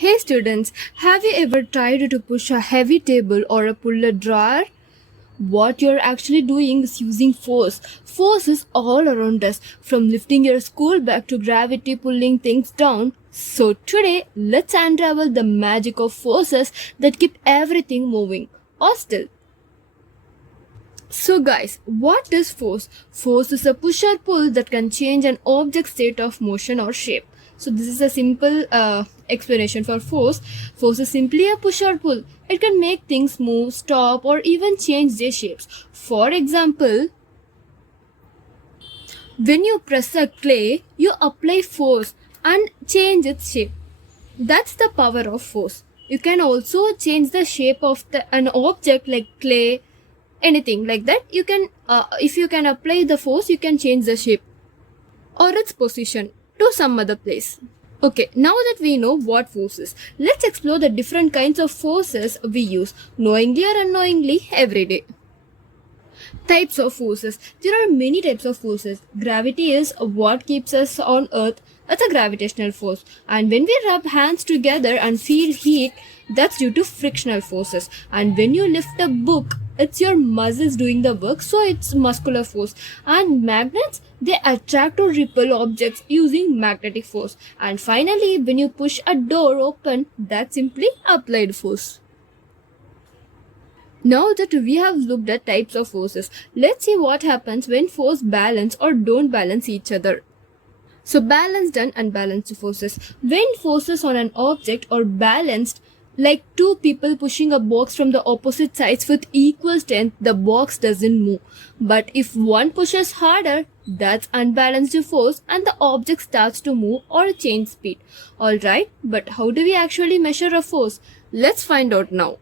Hey students, have you ever tried to push a heavy table or pull a drawer? What you're actually doing is using force. Force is all around us, from lifting your school bag to gravity pulling things down. So today, let's unravel the magic of forces that keep everything moving, or still. So guys, what is force? Force is a push or pull that can change an object's state of motion or shape. So this is a simple explanation for force. Force is simply a push or pull. It can make things move, stop, or even change their shapes. For example, when you press a clay, you apply force and change its shape. That's the power of force. You can also change the shape of an object like clay, anything like that. You can if you can apply the force, you can change the shape or its position to some other place. Okay, now that we know what force is, let's explore the different kinds of forces we use knowingly or unknowingly every day. Types of forces. There are many types of forces. Gravity is what keeps us on earth. That's a gravitational force. And when we rub hands together and feel heat, that's due to frictional forces. And when you lift a book, it's your muscles doing the work, so it's muscular force. And magnets, they attract or repel objects using magnetic force. And finally, when you push a door open, that's simply applied force. Now that we have looked at types of forces, let's see what happens when forces balance or don't balance each other. So balanced and unbalanced forces. When forces on an object are balanced, like two people pushing a box from the opposite sides with equal strength, the box doesn't move. But if one pushes harder, that's unbalanced force and the object starts to move or change speed. Alright, but how do we actually measure a force? Let's find out now.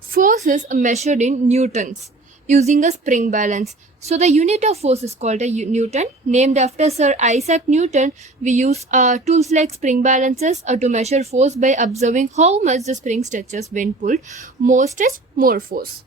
Force is measured in newtons using a spring balance. So the unit of force is called a newton, named after Sir Isaac Newton. We use tools like spring balances to measure force by observing how much the spring stretches when pulled. More stretch, more force.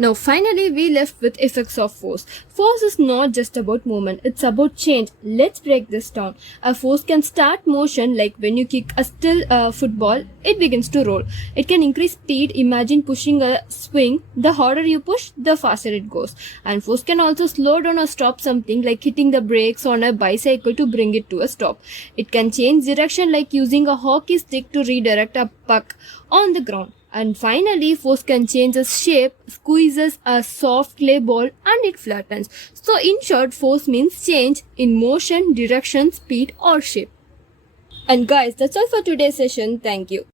Now finally we left with effects of force. Force is not just about movement, it's about change. Let's break this down. A force can start motion, like when you kick a still football, it begins to roll. It can increase speed. Imagine pushing a swing. The harder you push, the faster it goes. And force can also slow down or stop something, like hitting the brakes on a bicycle to bring it to a stop. It can change direction, like using a hockey stick to redirect a puck on the ground. And finally, force can change its shape, squeezes a soft clay ball and it flattens. So in short, force means change in motion, direction, speed or shape. And guys, that's all for today's session. Thank you.